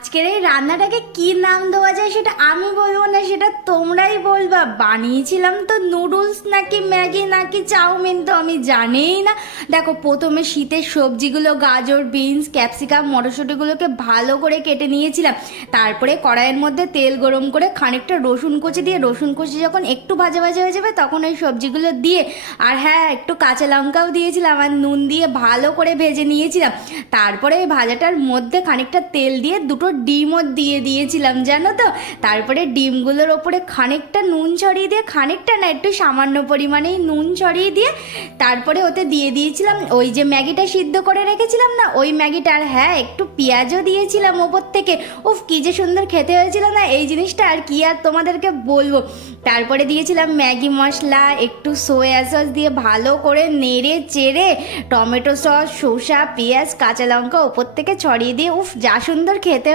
আজকের এই রান্নাটাকে কি নাম দেওয়া যায় সেটা আমি বলবো না, সেটা তোমরাই বলবা। বানিয়েছিলাম তো নুডলস নাকি ম্যাগি নাকি চাউমিন তো আমি জানিই না। দেখো, প্রথমে শীতের সবজিগুলো গাজর, বিনস, ক্যাপসিকাম, মটরশুঁটিগুলোকে ভালো করে কেটে নিয়েছিলাম। তারপরে কড়াইয়ের মধ্যে তেল গরম করে খানিকটা রসুন কুচি দিয়ে, রসুন কুচি যখন একটু ভাজা ভাজা হয়ে যাবে তখন ওই সবজিগুলো দিয়ে, আর হ্যাঁ, একটু কাঁচা লঙ্কাও দিয়েছিলাম আর নুন দিয়ে ভালো করে ভেজে নিয়েছিলাম। তারপরে ওই ভাজাটার মধ্যে খানিকটা তেল দিয়ে দুটো ডিমও দিয়ে দিয়েছিলাম, জানো তো। তারপরে ডিমগুলোর ওপরে খানিকটা নুন ছড়িয়ে দিয়ে, খানিকটা না, একটু সামান্য পরিমাণেই নুন ছড়িয়ে দিয়ে তারপরে ওতে দিয়ে দিয়েছিলাম ওই যে ম্যাগিটা সিদ্ধ করে রেখেছিলাম না, ওই ম্যাগিটা। আর হ্যাঁ, একটু পেঁয়াজও দিয়েছিলাম ওপর থেকে। উফ, কি যে সুন্দর খেতে হয়েছিল না এই জিনিসটা, আর কি আর তোমাদেরকে বলবো। তারপরে দিয়েছিলাম ম্যাগি মশলা, একটু সোয়া সস দিয়ে ভালো করে নেড়ে চেড়ে টমেটো সস, শসা, পেঁয়াজ, কাঁচা লঙ্কা ওপর থেকে ছড়িয়ে দিয়ে, উফ, যা সুন্দর খেতে